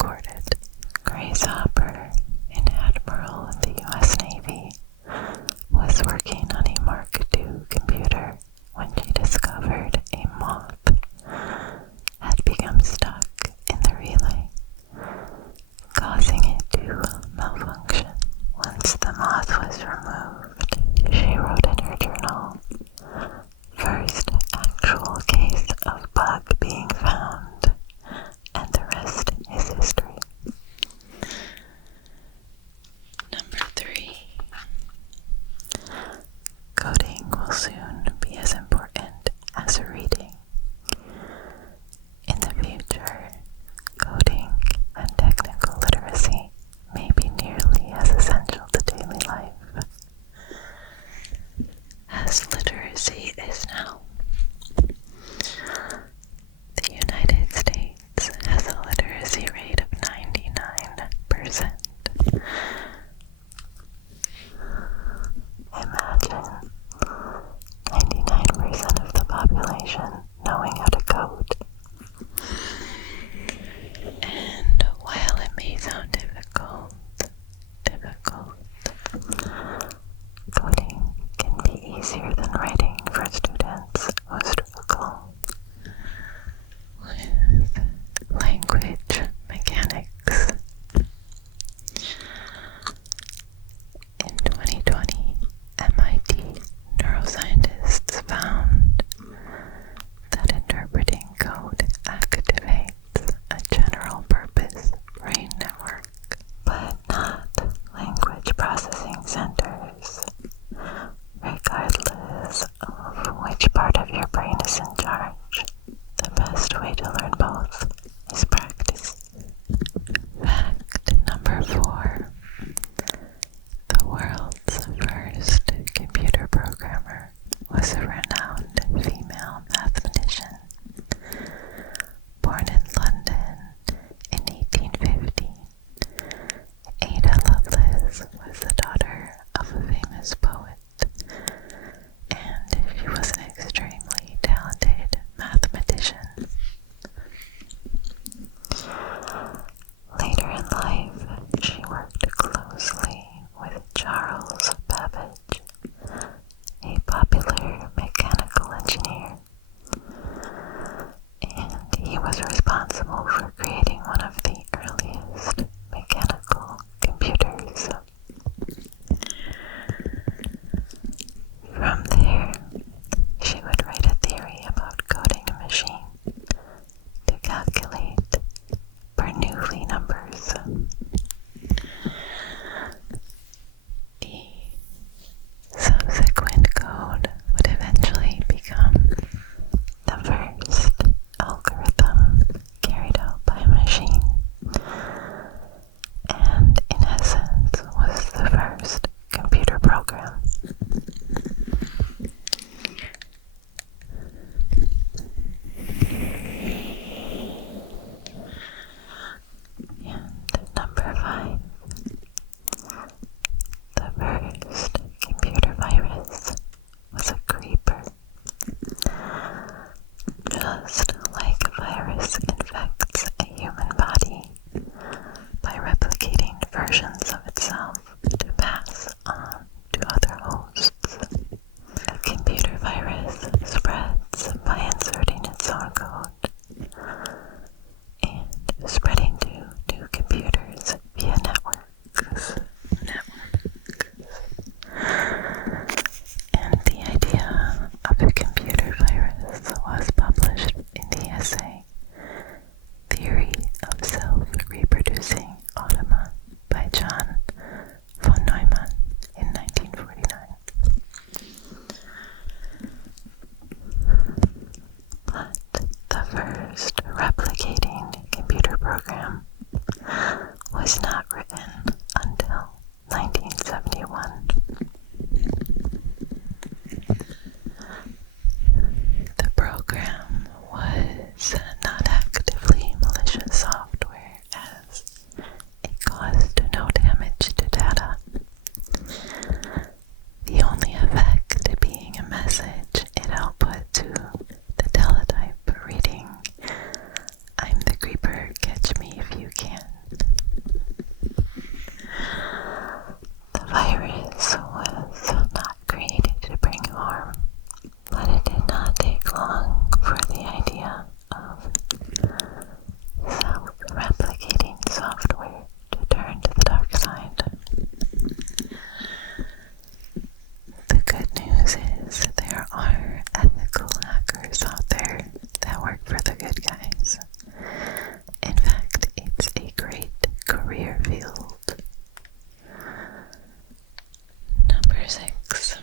recorded. Grace Hopper, an admiral in the U.S. Navy, was working on a Mark II computer when she discovered a moth had become stuck in the relay, causing it to malfunction. Once the moth was removed, she wrote in her journal, "First actual case of bug being found, and the rest is history." Number 3. Coding will soon be as important as reading. In the future, coding and technical literacy may be nearly as essential to daily life as literacy is now. The United States has a literacy rate of 99%. Imagine 99% of the population knowing how to code. And while it may sound difficult, coding can be easier than writing for students who struggle with language mechanics. In 2020, MIT neuroscientists found that interpreting code activates a general purpose brain network, but not language processing centers. Regardless of which part of your brain is in charge, the best way to learn both is practice. Fact number 4. The world's first computer programmer was a renowned female mathematician. Born in London in 1850, Ada Lovelace was the daughter of a famous poet, and she was an extremely talented mathematician. Later in life, she worked closely with Charles Babbage, a popular mechanical engineer, and he was responsible for creating one of the earliest mechanical computers. career field. Number 6.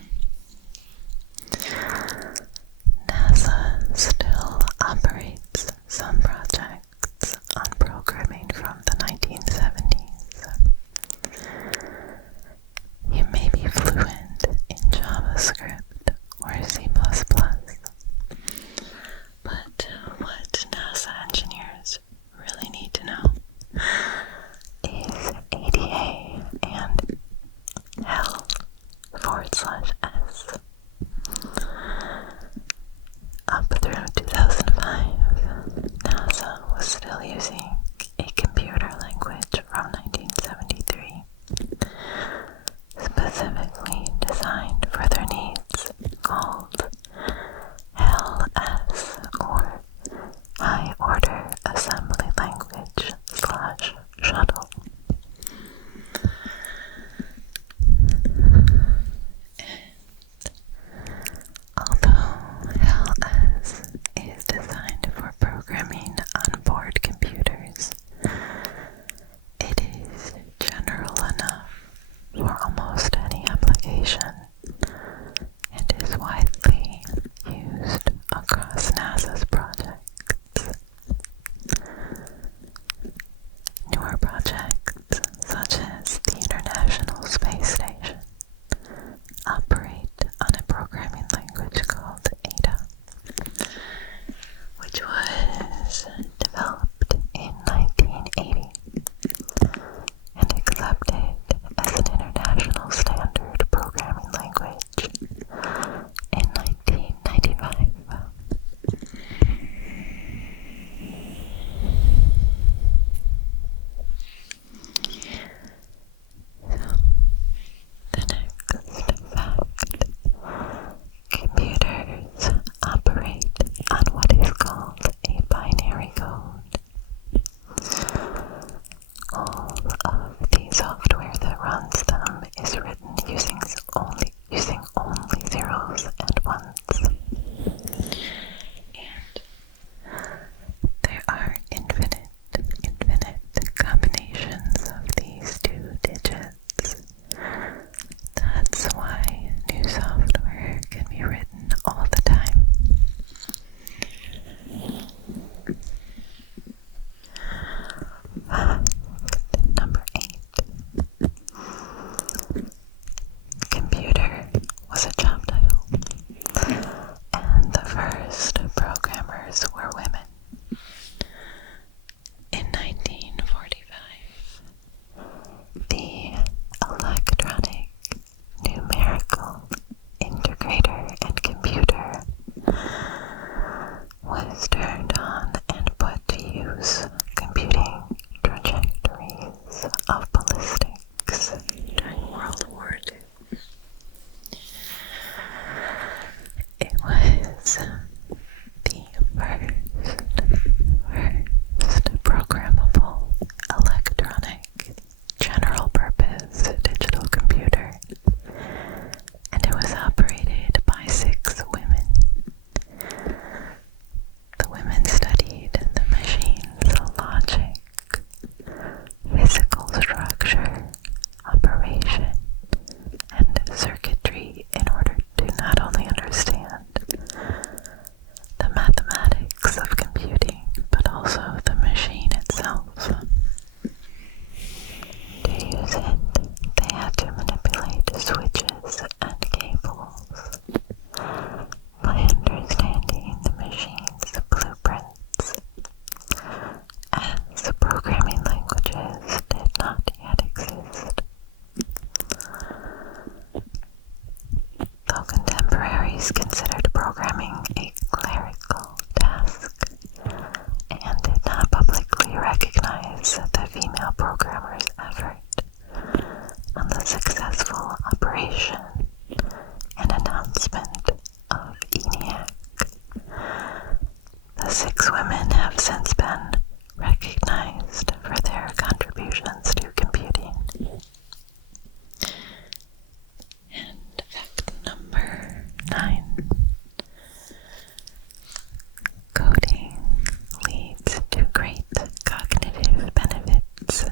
NASA still operates some projects on programming from the 1970s. You may be fluent in JavaScript or C++, but what NASA engineers really need to know is ADA and L/S. Up through 2005, NASA was still using a computer language from 1973, specifically designed for their needs, called LS, or High Order Assembly Language / Shuttle. Although LS is designed for programming on board computers, it is general enough for almost any application and is widely used across NASA's projects. Newer projects, such as the International Space Station, operate on a programming language called Ada, which was developed in 1980 and accepted as an international standard programming language in 1995. The next fact: computers operate on what is called a binary code. All of the software that runs them is written using only zeros and ones. And there are infinite combinations of these two digits. That's why new software can be written all the time. Fact number 8. Computer was a job title, and the first programmers were women. In 1945, the electronic numerical integrator and computer was turned on and put to use, computing trajectories of ballistics during World War II. It was the first programmable electronic general purpose digital computer, and it was operated by 6 women. The women studied the machine's logic, physical structure, operation, and circuitry in order to not only understand the mathematics of computing, but also the machine itself. To use it, they had to manipulate switches and cables. By understanding the machine's blueprints, as programming languages did not yet exist. Though contemporaries considered programming a clerical task and did not publicly recognize the female programmer's effort on the successful operation and announcement of ENIAC, the 6 women have since been recognized for their contributions to computing. And fact number 9. Coding leads to great cognitive benefits.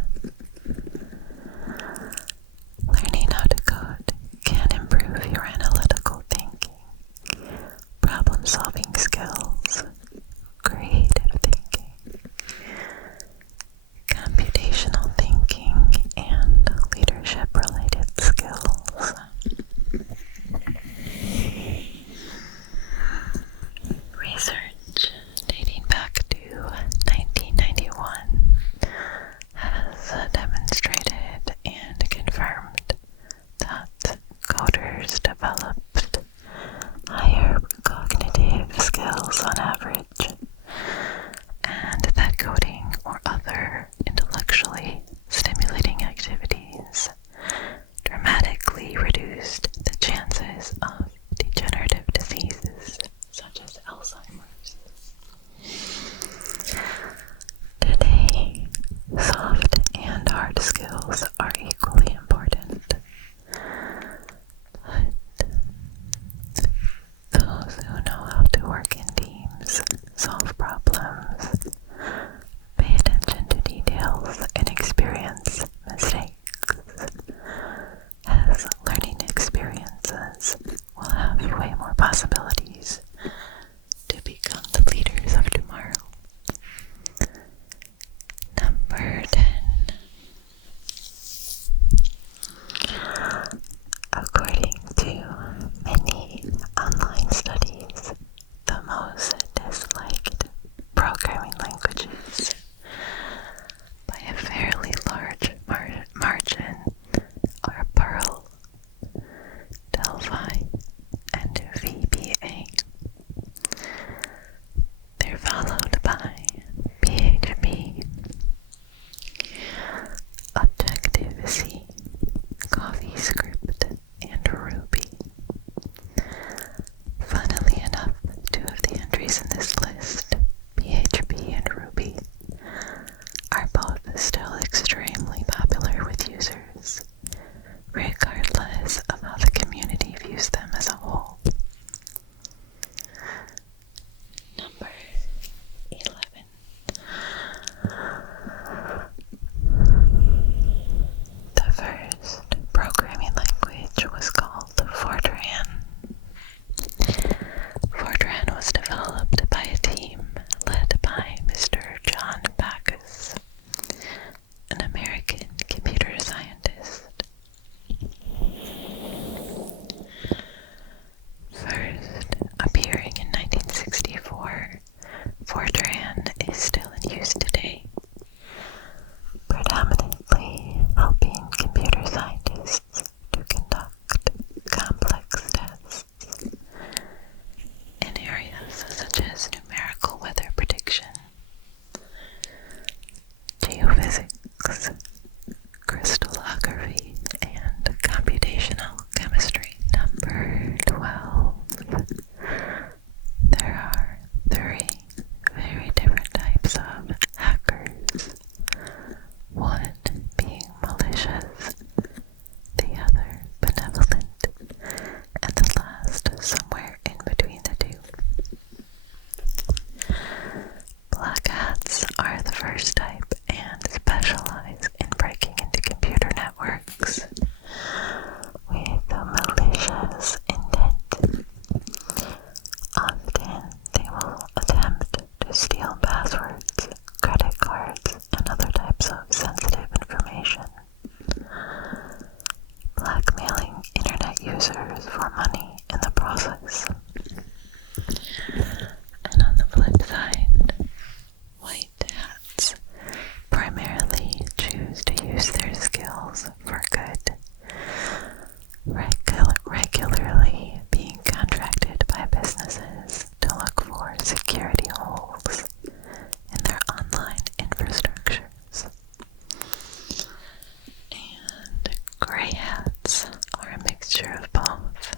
mixture of both,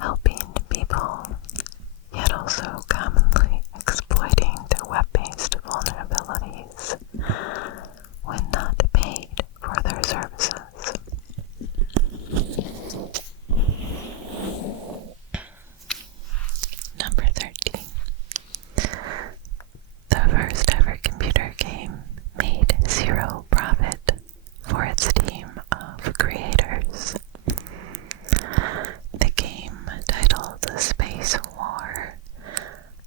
helping people, yet also commonly exploiting their web-based vulnerabilities when not paid for their services. Number 13. The first ever computer game made zero profit for its team of creators. The game, titled Space War,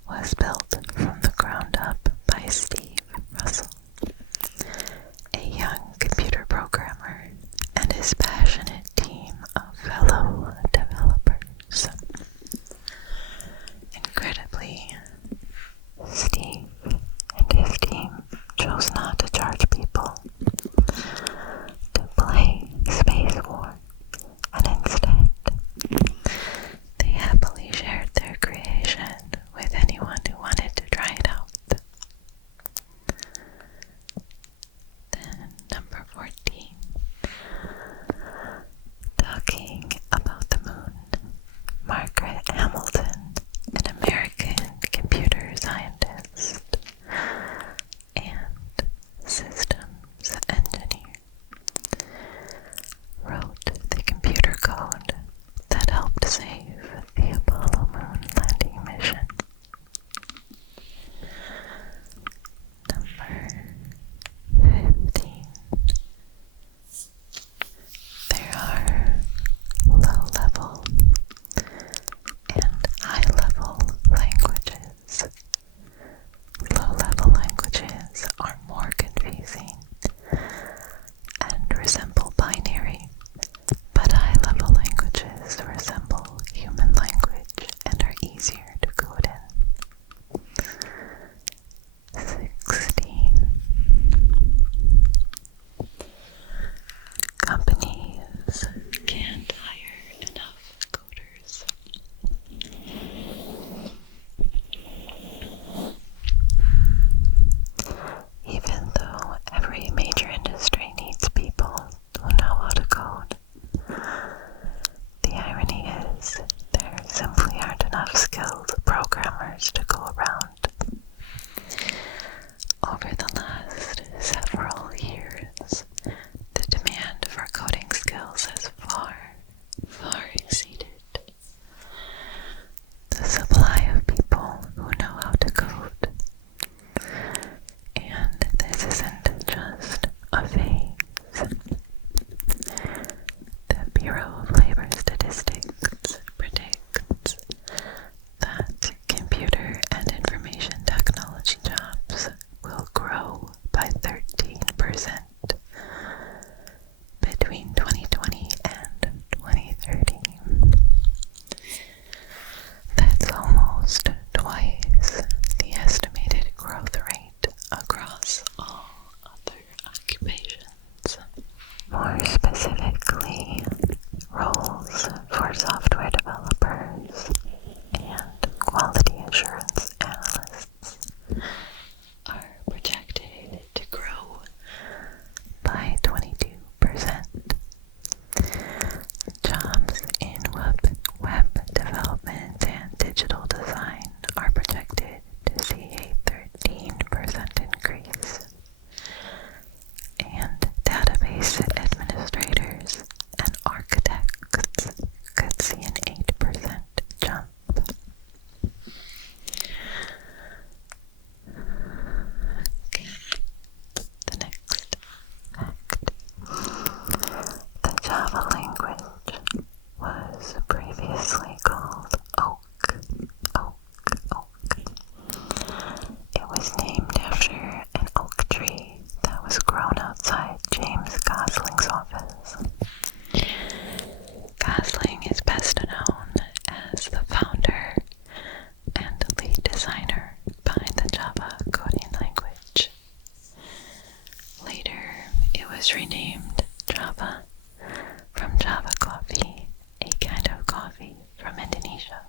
was built from the ground up by Steve Russell, a young computer programmer, and his passionate team of fellow developers. Incredibly, Steve and his team chose not to charge people to play Space War, and instead, they happily shared their creation with anyone who wanted to try it out. Then, number 14. Talking about the moon, Margaret Hamilton, an American computer scientist and systems engineer, wrote the computer code that helped save the Apollo moon landing mission. Number 15. There are low-level and high-level languages. Low-level languages are more confusing and resemble binary, but high-level languages resemble human language and are easier to code in. 16. Companies can't hire enough coders. Even though every major industry needs people who know how to code, the irony is there simply aren't enough skilled programmers to go around. Over the last several years, the demand for coding skills has far exceeded the supply of people who know how to code. And this isn't just a phase. The Bureau of Labor Statistics predicts that computer and information technology jobs will grow by 13% between 2020 and 2030. That's almost twice the estimated growth rate across all other occupations. More specifically, roles for software developers and quality assurance analysts are projected to grow by 22%. Jobs in web development and digital design are projected to see a 13% increase, and database administrators and architects could see an 8% jump. Okay, the next fact. The Java language was previously called Oak. It was named after an oak tree that was grown outside James Gosling's office. Gosling is best known as the founder and lead designer behind the Java coding language. Later, it was renamed Java from Java coffee, a kind of coffee from Indonesia.